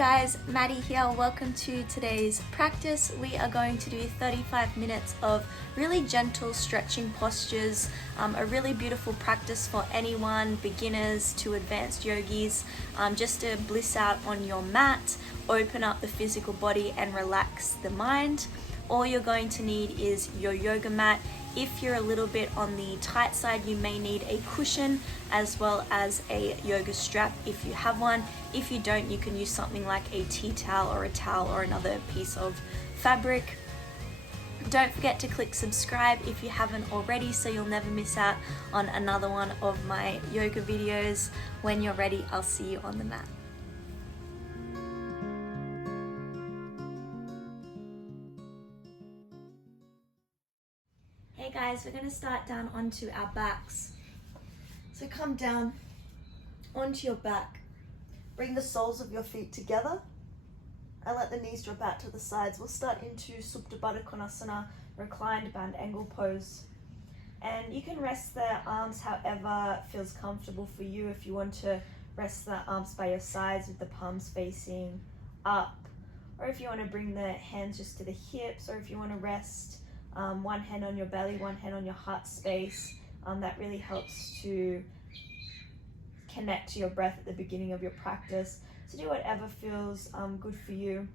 guys, Maddy here. Welcome to today's practice. We are going to do 35 minutes of really gentle stretching postures, a really beautiful practice for anyone, beginners to advanced yogis, just to bliss out on your mat, open up the physical body and relax the mind. All you're going to need is your yoga mat. If you're a little bit on the tight side, you may need a cushion as well as a yoga strap if you have one. If you don't, you can use something like a tea towel or a towel or another piece of fabric. Don't forget to click subscribe if you haven't already, so you'll never miss out on another one of my yoga videos. When you're ready, I'll see you on the mat. Hey guys, we're going to start down onto our backs. So come down onto your back. Bring the soles of your feet together and let the knees drop out to the sides. We'll start into Supta Baddha Konasana, reclined band angle pose. And you can rest the arms however feels comfortable for you. If you want to rest the arms by your sides with the palms facing up, or if you want to bring the hands just to the hips, or if you want to rest one hand on your belly, one hand on your heart space. That really helps to connect to your breath at the beginning of your practice. So do whatever feels good for you.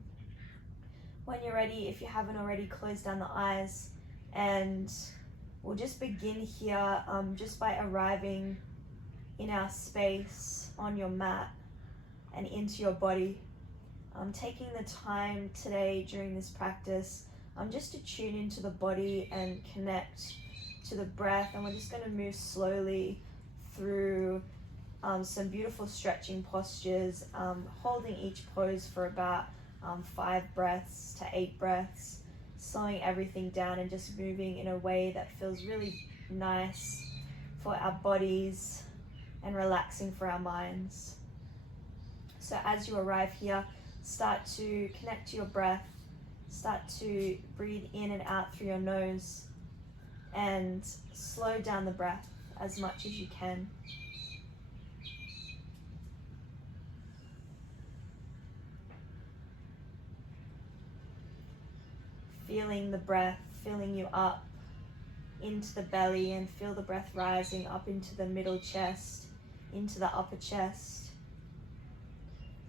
When you're ready, if you haven't already, close down the eyes, and we'll just begin here just by arriving in our space on your mat and into your body. Taking the time today during this practice just to tune into the body and connect to the breath. And we're just going to move slowly through some beautiful stretching postures, holding each pose for about 5 breaths to 8 breaths, slowing everything down and just moving in a way that feels really nice for our bodies and relaxing for our minds. So as you arrive here, start to connect to your breath. Start to breathe in and out through your nose and slow down the breath as much as you can. Feeling the breath filling you up into the belly, and feel the breath rising up into the middle chest, into the upper chest,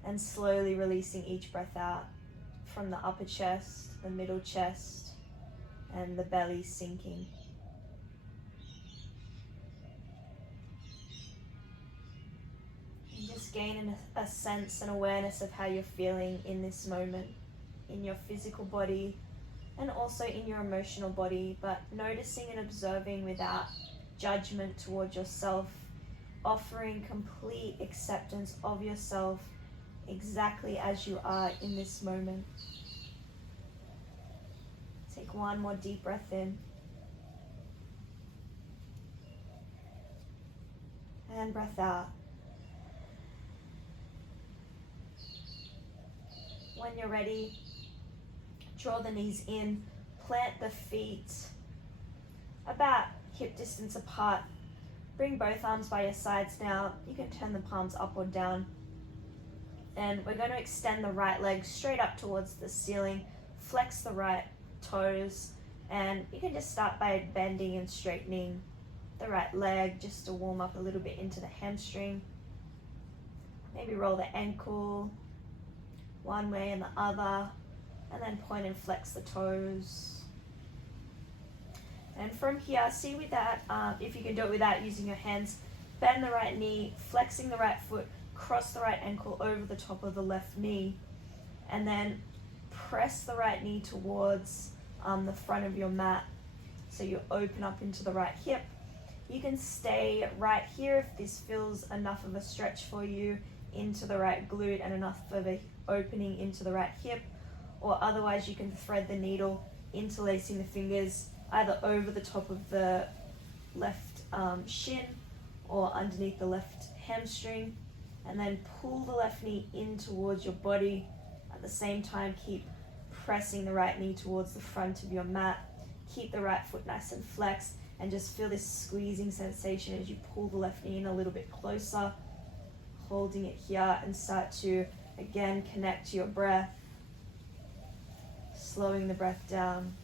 and slowly releasing each breath out from the upper chest, the middle chest, and the belly sinking. And just gain a sense and awareness of how you're feeling in this moment, in your physical body and also in your emotional body, but noticing and observing without judgment towards yourself, offering complete acceptance of yourself exactly as you are in this moment. Take one more deep breath in. And breath out. When you're ready, draw the knees in, plant the feet about hip distance apart. Bring both arms by your sides now. You can turn the palms up or down. And we're going to extend the right leg straight up towards the ceiling, flex the right toes, and you can just start by bending and straightening the right leg just to warm up a little bit into the hamstring. Maybe roll the ankle one way and the other, and then point and flex the toes. And from here, see with that, if you can do it without using your hands, bend the right knee, flexing the right foot, cross the right ankle over the top of the left knee, and then press the right knee towards the front of your mat. So you open up into the right hip. You can stay right here if this feels enough of a stretch for you into the right glute and enough of an opening into the right hip, or otherwise you can thread the needle, interlacing the fingers either over the top of the left shin or underneath the left hamstring, and then pull the left knee in towards your body. At the same time, keep pressing the right knee towards the front of your mat. Keep the right foot nice and flexed, and just feel this squeezing sensation as you pull the left knee in a little bit closer, holding it here, and start to Again, connect to your breath, slowing the breath down.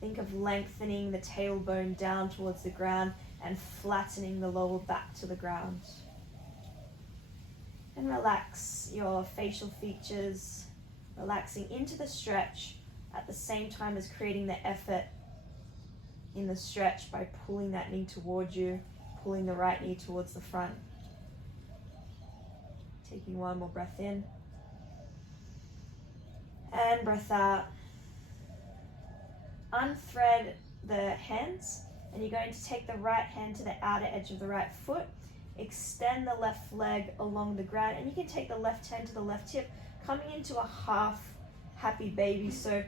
Think of lengthening the tailbone down towards the ground and flattening the lower back to the ground. And relax your facial features, relaxing into the stretch at the same time as creating the effort in the stretch by pulling that knee towards you, pulling the right knee towards the front. Taking one more breath in. And breath out. Unthread the hands, and you're going to take the right hand to the outer edge of the right foot, extend the left leg along the ground, and you can take the left hand to the left hip, coming into a half happy baby. So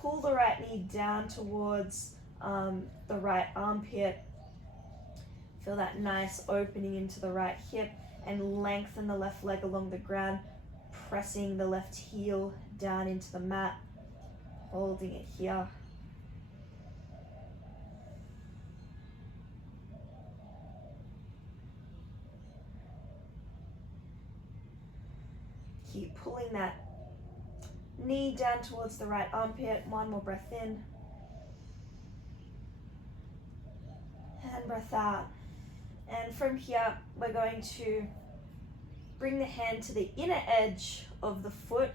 pull the right knee down towards the right armpit. Feel that nice opening into the right hip, and lengthen the left leg along the ground, pressing the left heel down into the mat, holding it here. Keep pulling that knee down towards the right armpit. One more breath in. And breath out. And from here, we're going to bring the hand to the inner edge of the foot.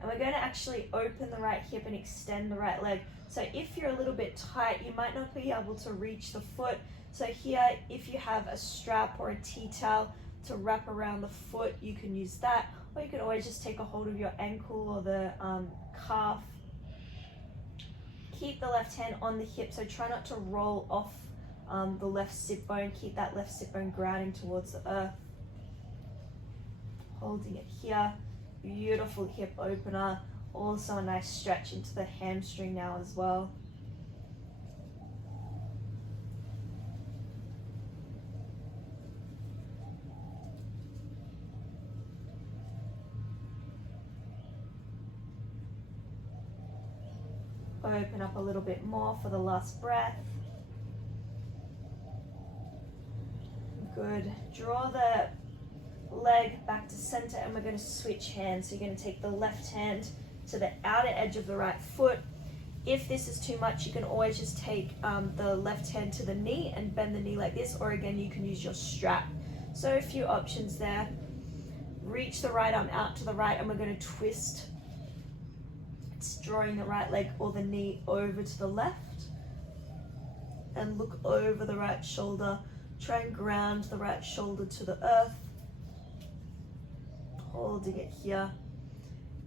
And we're going to actually open the right hip and extend the right leg. So if you're a little bit tight, you might not be able to reach the foot. So here, if you have a strap or a tea towel to wrap around the foot, you can use that. Or you can always just take a hold of your ankle or the calf. Keep the left hand on the hip, so try not to roll off the left sit bone. Keep that left sit bone grounding towards the earth. Holding it here. Beautiful hip opener. Also a nice stretch into the hamstring now as well. Open up a little bit more for the last breath. Good. Draw the leg back to center, and we're going to switch hands. So you're going to take the left hand to the outer edge of the right foot. If this is too much, you can always just take the left hand to the knee and bend the knee like this, or again, you can use your strap. So a few options there. Reach the right arm out to the right, and we're going to twist. It's drawing the right leg or the knee over to the left, and look over the right shoulder. Try and ground the right shoulder to the earth. Holding it here.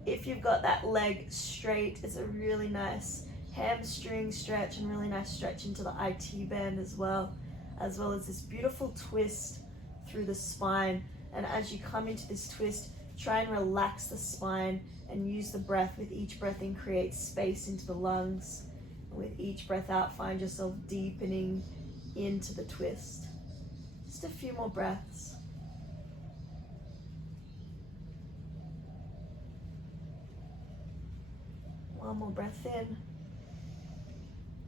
If you've got that leg straight, it's a really nice hamstring stretch and really nice stretch into the IT band as well as this beautiful twist through the spine. And as you come into this twist, try and relax the spine and use the breath. With each breath in, create space into the lungs. With each breath out, find yourself deepening into the twist. Just a few more breaths. One more breath in.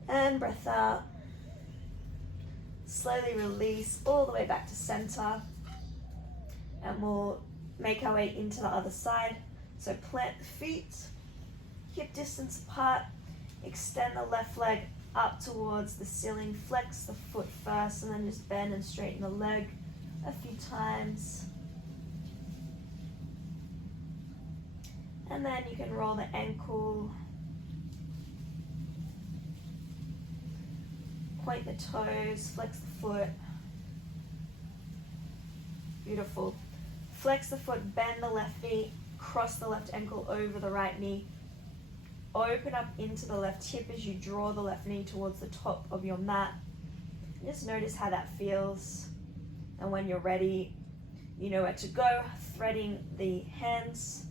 And breath out. Slowly release all the way back to center. And we'll make our way into the other side. So plant the feet, hip distance apart. Extend the left leg up towards the ceiling. Flex the foot first, and then just bend and straighten the leg a few times. And then you can roll the ankle. Point the toes, flex the foot. Beautiful. Flex the foot, bend the left knee, cross the left ankle over the right knee. Open up into the left hip as you draw the left knee towards the top of your mat. Just notice how that feels. And when you're ready, you know where to go. Threading the hands,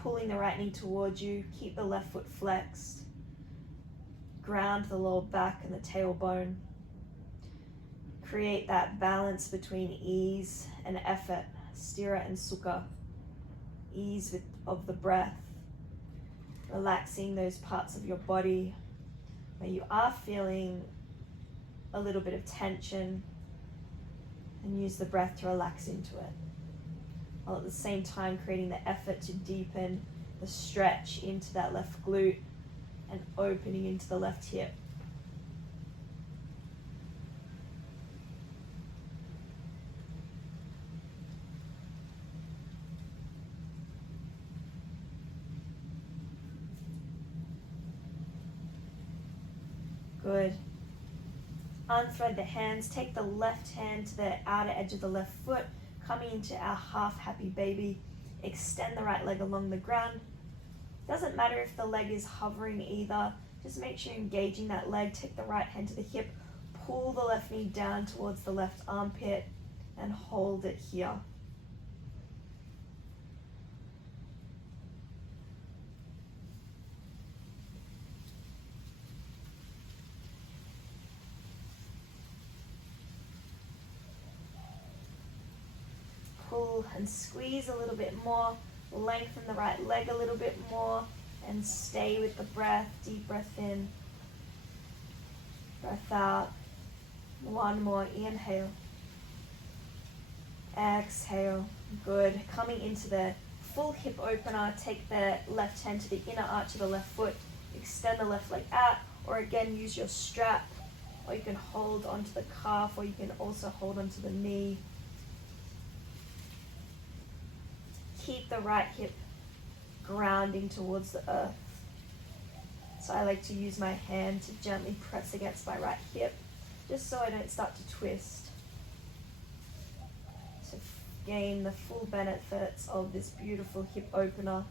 pulling the right knee towards you. Keep the left foot flexed. Ground the lower back and the tailbone. Create that balance between ease and effort. Stira and sukha. Ease of the breath. Relaxing those parts of your body where you are feeling a little bit of tension, and use the breath to relax into it. while at the same time creating the effort to deepen the stretch into that left glute and opening into the left hip. Good. Unthread the hands. Take the left hand to the outer edge of the left foot, coming into our half happy baby. Extend the right leg along the ground. Doesn't matter if the leg is hovering either. Just make sure you're engaging that leg. Take the right hand to the hip. Pull the left knee down towards the left armpit and hold it here. Pull and squeeze a little bit more, lengthen the right leg a little bit more, and stay with the breath. Deep breath in, breath out. One more, inhale, exhale. Good. Coming into the full hip opener, take the left hand to the inner arch of the left foot, extend the left leg out, or again use your strap, or you can hold onto the calf, or you can also hold onto the knee. Keep the right hip grounding towards the earth. So I like to use my hand to gently press against my right hip, just so I don't start to twist. So gain the full benefits of this beautiful hip opener.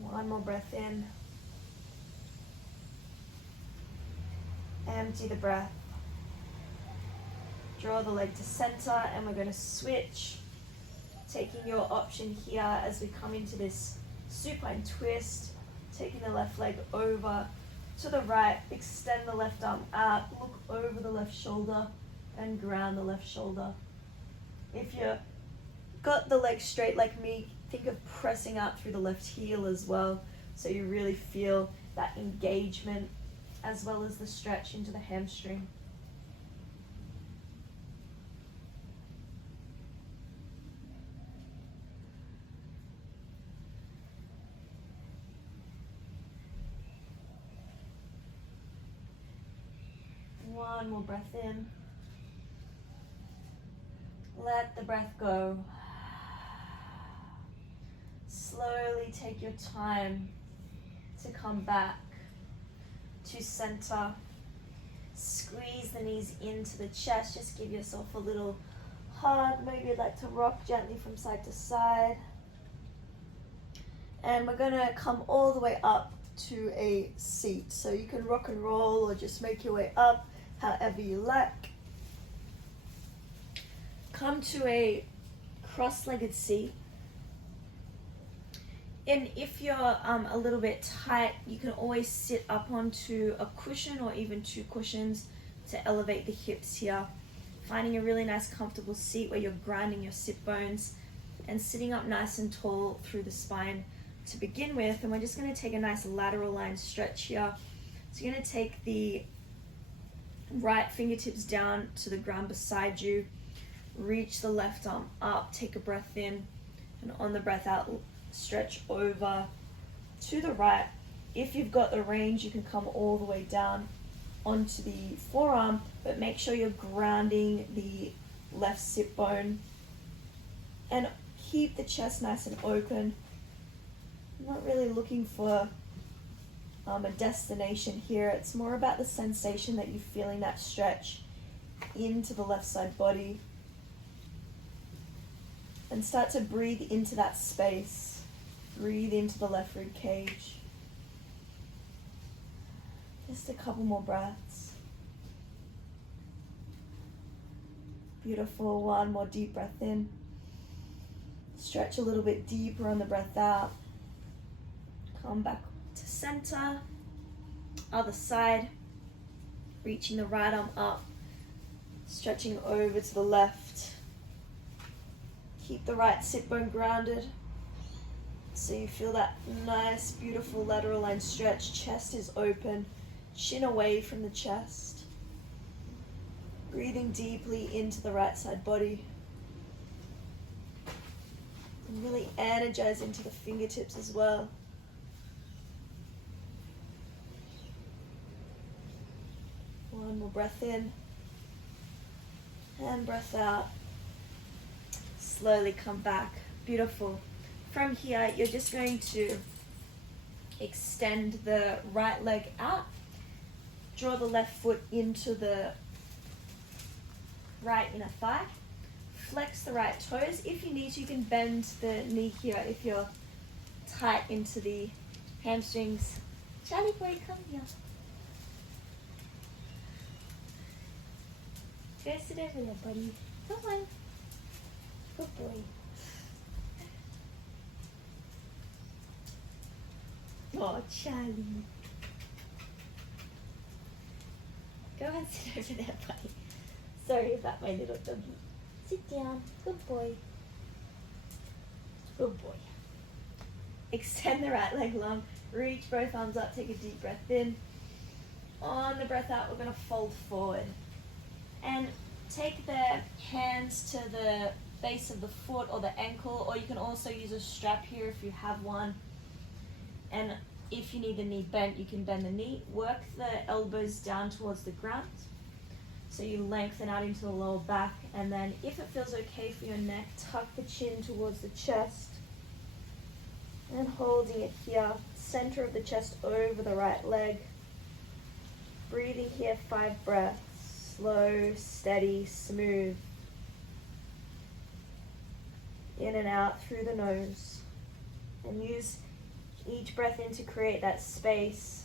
One more breath in. Empty the breath. Draw the leg to center, and we're going to switch. Taking your option here as we come into this supine twist, taking the left leg over to the right, extend the left arm out, look over the left shoulder, and ground the left shoulder. If you've got the leg straight like me, think of pressing out through the left heel as well, so you really feel that engagement as well as the stretch into the hamstring. One more breath in. Let the breath go. Slowly take your time to come back to center. Squeeze the knees into the chest. Just give yourself a little hug. Maybe you'd like to rock gently from side to side. And we're going to come all the way up to a seat. So you can rock and roll or just make your way up however you like. Come to a cross-legged seat. And if you're a little bit tight, you can always sit up onto a cushion or even two cushions to elevate the hips here. Finding a really nice comfortable seat where you're grounding your sit bones and sitting up nice and tall through the spine to begin with. And we're just going to take a nice lateral line stretch here. So you're going to take the right fingertips down to the ground beside you. Reach the left arm up, take a breath in, and on the breath out, stretch over to the right. If you've got the range, you can come all the way down onto the forearm, but make sure you're grounding the left sit bone and keep the chest nice and open. I'm not really looking for a destination here. It's more about the sensation that you're feeling, that stretch into the left side body. And start to breathe into that space. Breathe into the left rib cage. Just a couple more breaths. Beautiful. One more deep breath in. Stretch a little bit deeper on the breath out. Come back to center. Other side. Reaching the right arm up. Stretching over to the left. Keep the right sit bone grounded. So you feel that nice, beautiful lateral line stretch. Chest is open, chin away from the chest. Breathing deeply into the right side body. And really energize into the fingertips as well. One more breath in. And breath out. Slowly come back. Beautiful. From here, you're just going to extend the right leg out. Draw the left foot into the right inner thigh. Flex the right toes. If you need to, you can bend the knee here if you're tight into the hamstrings. Charlie boy, come here. Go sit over there, buddy. Come on. Good boy. Oh, Charlie. Go and sit over there, buddy. Sorry about my little doggy. Sit down. Good boy. Good boy. Extend the right leg long. Reach both arms up. Take a deep breath in. On the breath out, we're going to fold forward. And take the hands to the base of the foot or the ankle, or you can also use a strap here if you have one. And if you need the knee bent, you can bend the knee. Work the elbows down towards the ground. So you lengthen out into the lower back, and then if it feels okay for your neck, tuck the chin towards the chest. And holding it here, center of the chest over the right leg. Breathing here 5 breaths. Slow, steady, smooth. In and out through the nose. And use each breath in to create that space.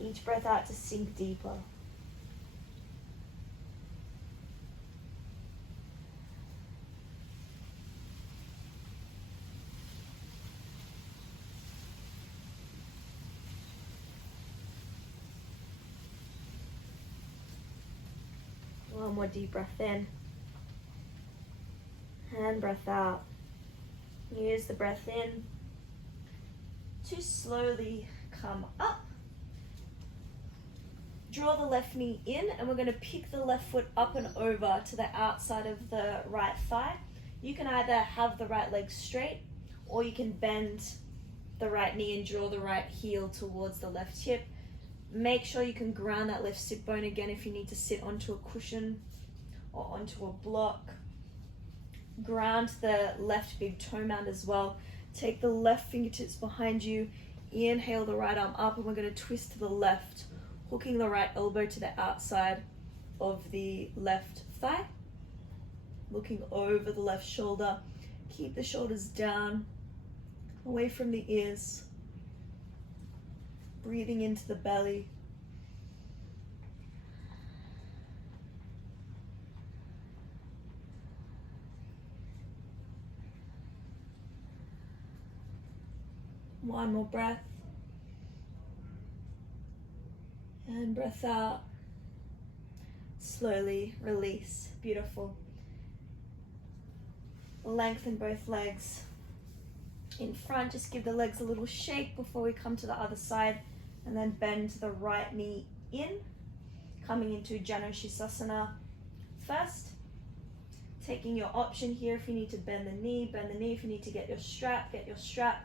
Each breath out to sink deeper. One more deep breath in. And breath out. Use the breath in to slowly come up. Draw the left knee in, and we're going to pick the left foot up and over to the outside of the right thigh. You can either have the right leg straight, or you can bend the right knee and draw the right heel towards the left hip. Make sure you can ground that left sit bone again if you need to sit onto a cushion or onto a block. Ground the left big toe mound as well. Take the left fingertips behind you. Inhale the right arm up, and we're going to twist to the left, hooking the right elbow to the outside of the left thigh. Looking over the left shoulder. Keep the shoulders down, away from the ears. Breathing into the belly. One more breath. And breath out. Slowly release. Beautiful. Lengthen both legs in front. Just give the legs a little shake before we come to the other side, and then bend the right knee in, coming into Janu Shavasana first. Taking your option here, if you need to bend the knee, bend the knee. If you need to get your strap, get your strap.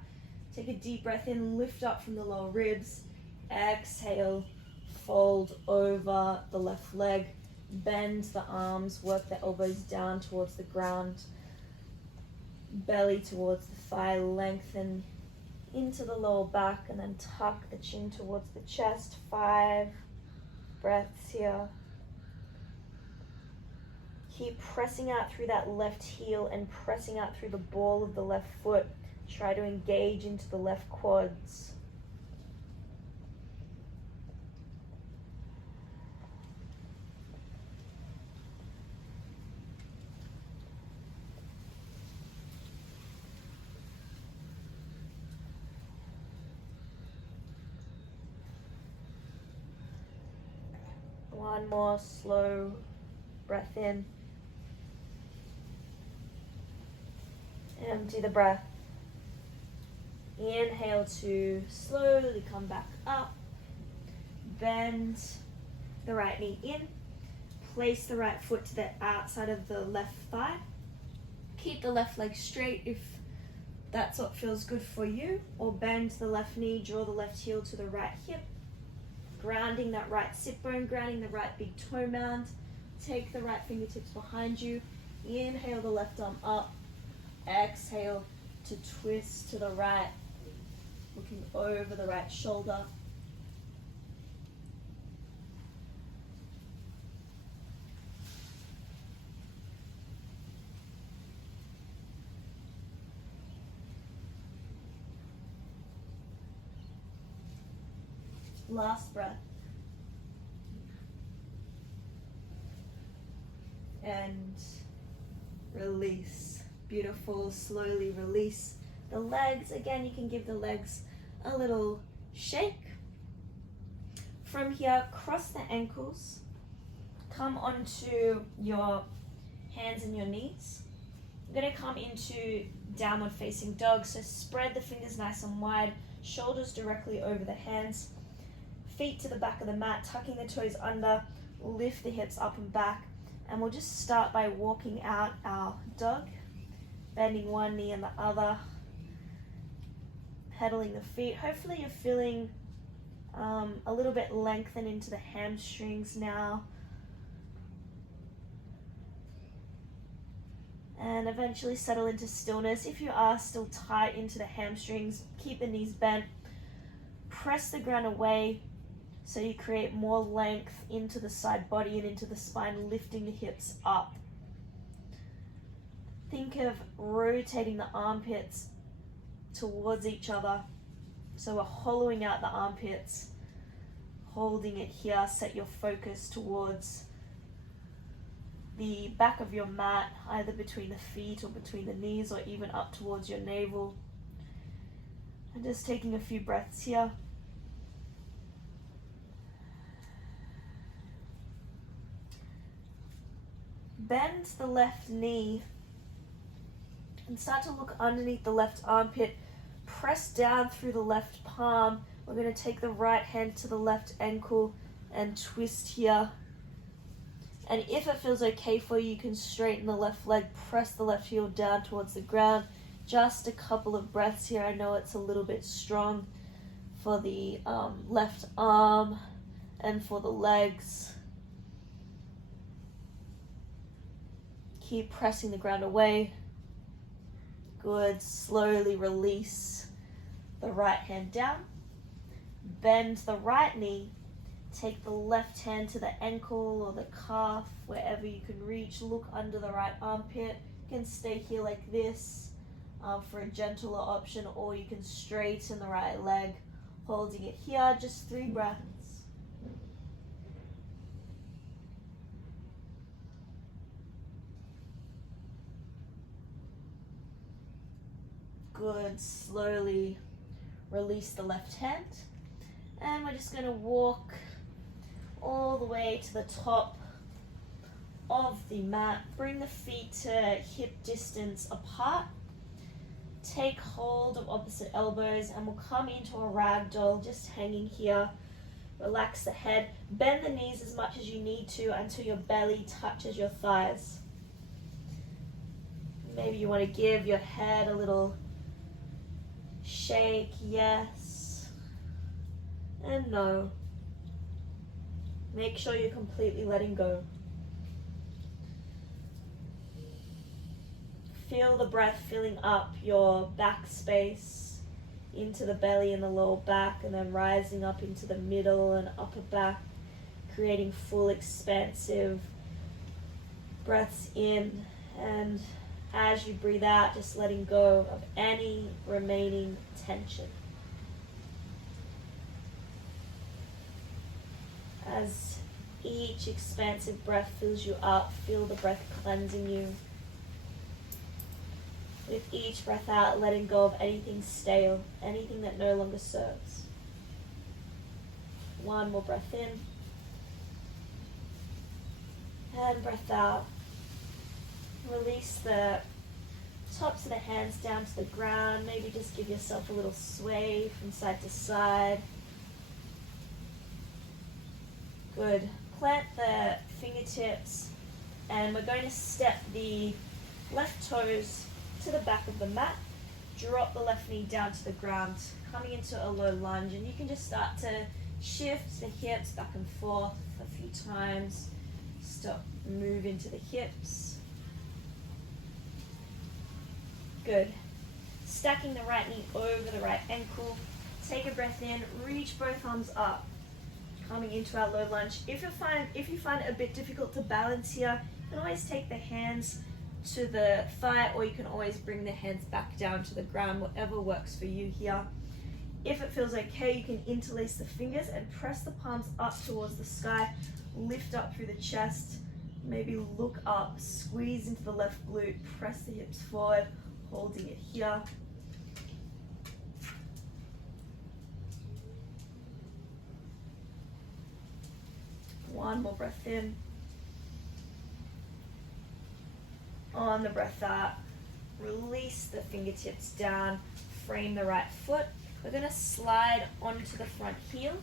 Take a deep breath in, lift up from the lower ribs. Exhale, fold over the left leg, bend the arms, work the elbows down towards the ground. Belly towards the thigh, lengthen into the lower back, and then tuck the chin towards the chest. 5 breaths here. Keep pressing out through that left heel and pressing out through the ball of the left foot. Try to engage into the left quads. One more slow breath in. Empty the breath. Inhale to slowly come back up. Bend the right knee in. Place the right foot to the outside of the left thigh. Keep the left leg straight if that's what feels good for you. Or bend the left knee, draw the left heel to the right hip. Grounding that right sit bone, grounding the right big toe mound. Take the right fingertips behind you. Inhale the left arm up. Exhale to twist to the right, looking over the right shoulder. Last breath. And release. Beautiful. Slowly release the legs. Again, you can give the legs a little shake. From here, cross the ankles. Come onto your hands and your knees. You're going to come into downward facing dog. So spread the fingers nice and wide. Shoulders directly over the hands. Feet to the back of the mat, tucking the toes under. Lift the hips up and back. And we'll just start by walking out our dog. Bending one knee and the other. Pedaling the feet. Hopefully you're feeling a little bit lengthened into the hamstrings now. And eventually settle into stillness. If you are still tight into the hamstrings, keep the knees bent. Press the ground away so you create more length into the side body and into the spine, lifting the hips up. Think of rotating the armpits towards each other. So we're hollowing out the armpits, holding it here. Set your focus towards the back of your mat, either between the feet or between the knees, or even up towards your navel. And just taking a few breaths here. Bend the left knee and start to look underneath the left armpit. Press down through the left palm. We're going to take the right hand to the left ankle and twist here. And if it feels okay for you, you can straighten the left leg, press the left heel down towards the ground. Just a couple of breaths here. I know it's a little bit strong for the left arm and for the legs. Keep pressing the ground away. Good. Slowly release the right hand down. Bend the right knee. Take the left hand to the ankle or the calf, wherever you can reach. Look under the right armpit. You can stay here like this for a gentler option, or you can straighten the right leg, holding it here. Just 3 breaths. Good. Slowly release the left hand. And we're just going to walk all the way to the top of the mat. Bring the feet to hip distance apart. Take hold of opposite elbows and we'll come into a ragdoll, just hanging here. Relax the head. Bend the knees as much as you need to until your belly touches your thighs. Maybe you want to give your head a little shake, yes and no. Make sure you're completely letting go. Feel the breath filling up your back space into the belly and the lower back, and then rising up into the middle and upper back, creating full expansive breaths in, and as you breathe out, just letting go of any remaining tension. As each expansive breath fills you up, feel the breath cleansing you. With each breath out, letting go of anything stale, anything that no longer serves. 1 more breath in. And breath out. Release the Tops of the hands down to the ground. Maybe just give yourself a little sway from side to side. Good. Plant the fingertips, and we're going to step the left toes to the back of the mat. Drop the left knee down to the ground, coming into a low lunge, and you can just start to shift the hips back and forth a few times. Stop, move into the hips. Good. Stacking the right knee over the right ankle. Take a breath in, reach both arms up, coming into our low lunge. If you find it a bit difficult to balance here, you can always take the hands to the thigh, or you can always bring the hands back down to the ground, whatever works for you here. If it feels okay, you can interlace the fingers and press the palms up towards the sky. Lift up through the chest, maybe look up, squeeze into the left glute, press the hips forward, holding it here. One more breath in. On the breath out, release the fingertips down, frame the right foot. We're going to slide onto the front heel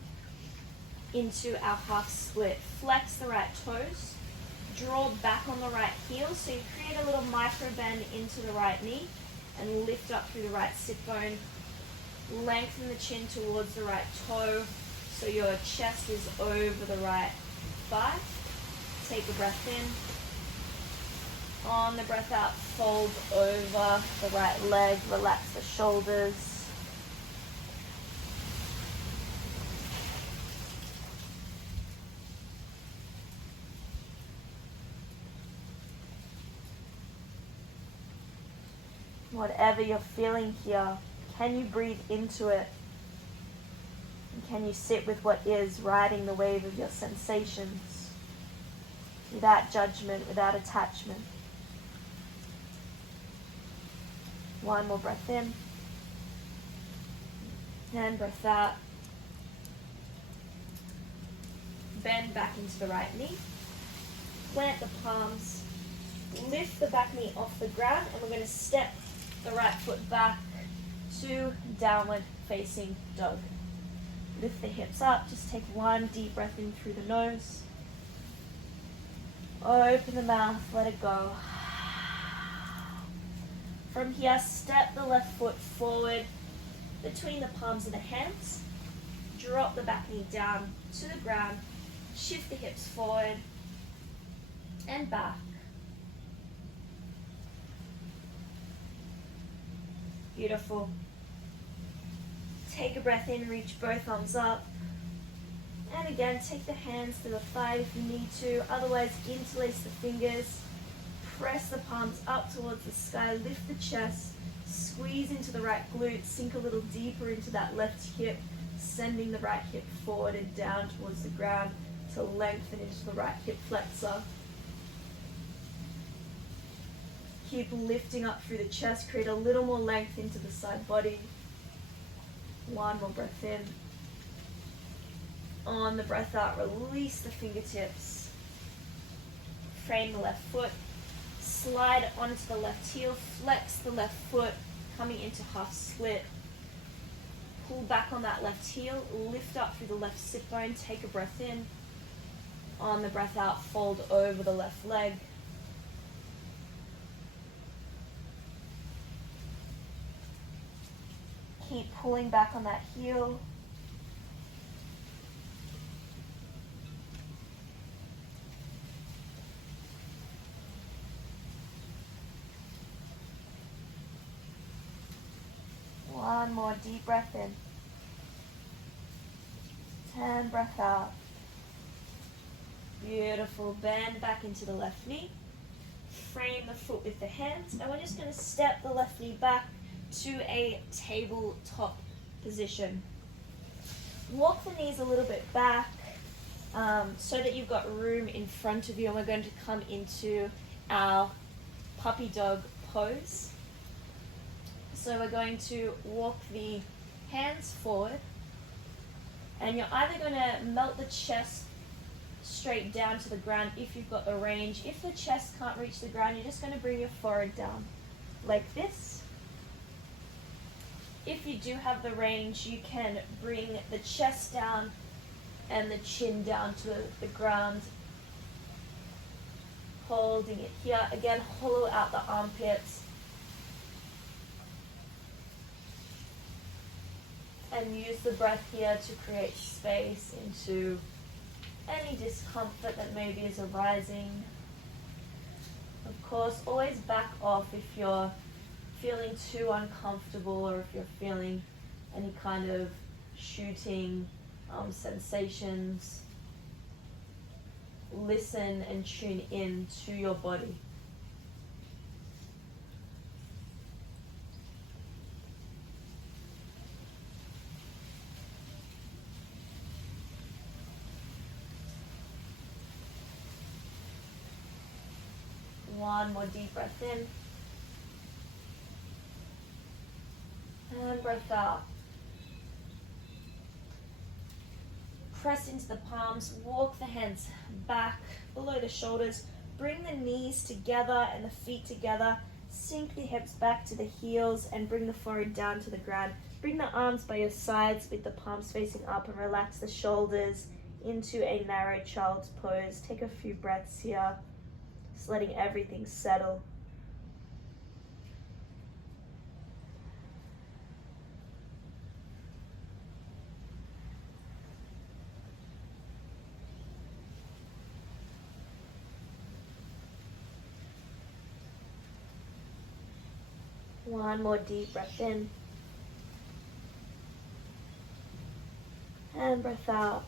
into our half split. Flex the right toes, draw back on the right heel, so you create a little micro bend into the right knee and lift up through the right sit bone. Lengthen the chin towards the right toe so your chest is over the right thigh. Take a breath in. On the breath out, fold over the right leg, relax the shoulders. Whatever you're feeling here, can you breathe into it? And can you sit with what is, riding the wave of your sensations, without judgment, without attachment? One more breath in. And breath out. Bend back into the right knee. Plant the palms. Lift the back knee off the ground, and we're going to step the right foot back to downward facing dog. Lift the hips up. Just take one deep breath in through the nose. Open the mouth. Let it go. From here, step the left foot forward between the palms of the hands. Drop the back knee down to the ground. Shift the hips forward and back. Beautiful. Take a breath in, reach both arms up. And again, take the hands to the thigh if you need to. Otherwise, interlace the fingers. Press the palms up towards the sky, lift the chest, squeeze into the right glute, sink a little deeper into that left hip, sending the right hip forward and down towards the ground to lengthen into the right hip flexor. Keep lifting up through the chest, create a little more length into the side body. One more breath in. On the breath out, release the fingertips. Frame the left foot. Slide onto the left heel, flex the left foot, coming into half split. Pull back on that left heel, lift up through the left sit bone, take a breath in. On the breath out, fold over the left leg. Keep pulling back on that heel. One more deep breath in. 10 breath out. Beautiful. Bend back into the left knee. Frame the foot with the hands. And we're just going to step the left knee back to a tabletop position. Walk the knees a little bit back so that you've got room in front of you. And we're going to come into our puppy dog pose. So we're going to walk the hands forward, and you're either going to melt the chest straight down to the ground if you've got the range. If the chest can't reach the ground, you're just going to bring your forehead down. like this. If you do have the range, you can bring the chest down and the chin down to the ground, holding it here. Again, hollow out the armpits and use the breath here to create space into any discomfort that maybe is arising. Of course, always back off if you're feeling too uncomfortable or if you're feeling any kind of shooting sensations. Listen and tune in to your body. One more deep breath in. And breath out. Press into the palms, walk the hands back below the shoulders, bring the knees together and the feet together, sink the hips back to the heels and bring the forehead down to the ground. Bring the arms by your sides with the palms facing up and relax the shoulders into a narrow child's pose. Take a few breaths here, just letting everything settle. One more deep breath in. And breath out.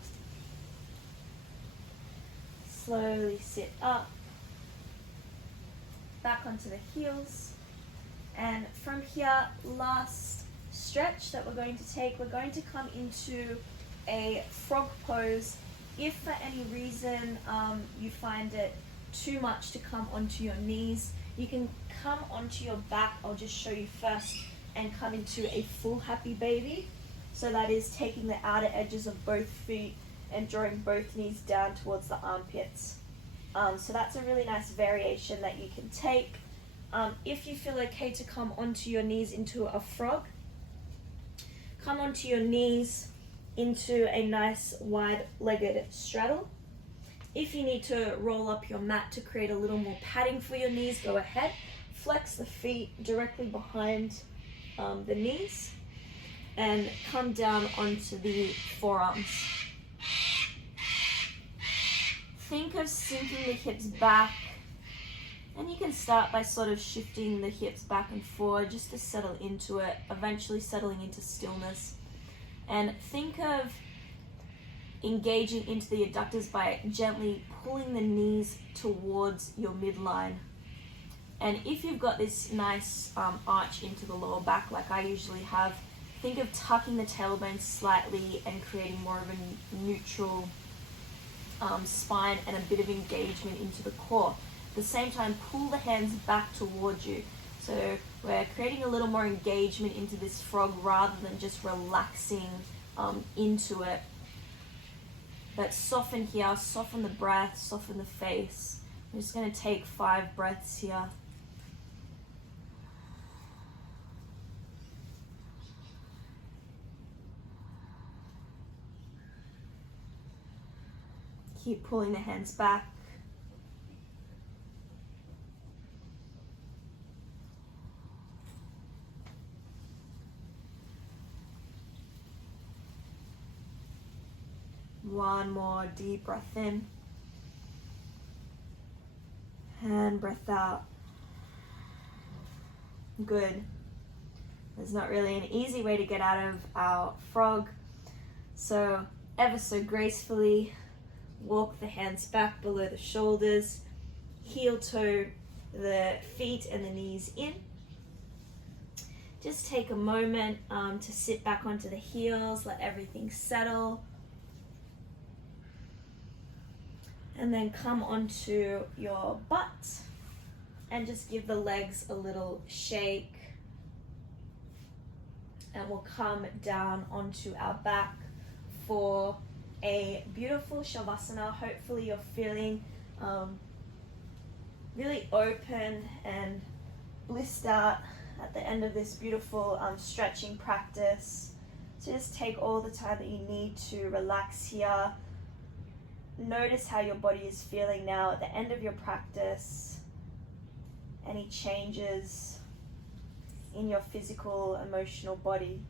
Slowly sit up. Back onto the heels. And from here, last stretch that we're going to take, we're going to come into a frog pose. If for any reason you find it too much to come onto your knees, you can come onto your back. I'll just show you first, and come into a full happy baby. So that is taking the outer edges of both feet and drawing both knees down towards the armpits. So that's a really nice variation that you can take. If you feel okay to come onto your knees into a frog, come onto your knees into a nice wide-legged straddle. If you need to roll up your mat to create a little more padding for your knees, go ahead. Flex the feet directly behind the knees and come down onto the forearms. Think of sinking the hips back, and you can start by sort of shifting the hips back and forward just to settle into it, eventually settling into stillness. And think of engaging into the adductors by gently pulling the knees towards your midline. And if you've got this nice arch into the lower back like I usually have, think of tucking the tailbone slightly and creating more of a neutral spine and a bit of engagement into the core. At the same time, pull the hands back towards you. So we're creating a little more engagement into this frog rather than just relaxing into it. But soften here, soften the breath, soften the face. I'm just going to take 5 breaths here. Keep pulling the hands back. One more deep breath in. And breath out. Good. There's not really an easy way to get out of our frog. So ever so gracefully, walk the hands back below the shoulders. Heel toe the feet and the knees in. Just take a moment to sit back onto the heels, let everything settle. And then come onto your butt and just give the legs a little shake. And we'll come down onto our back for a beautiful shavasana. Hopefully you're feeling really open and blissed out at the end of this beautiful stretching practice. So just take all the time that you need to relax here. Notice how your body is feeling now at the end of your practice. Any changes in your physical, emotional body.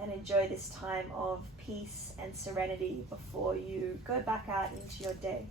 And enjoy this time of peace and serenity before you go back out into your day.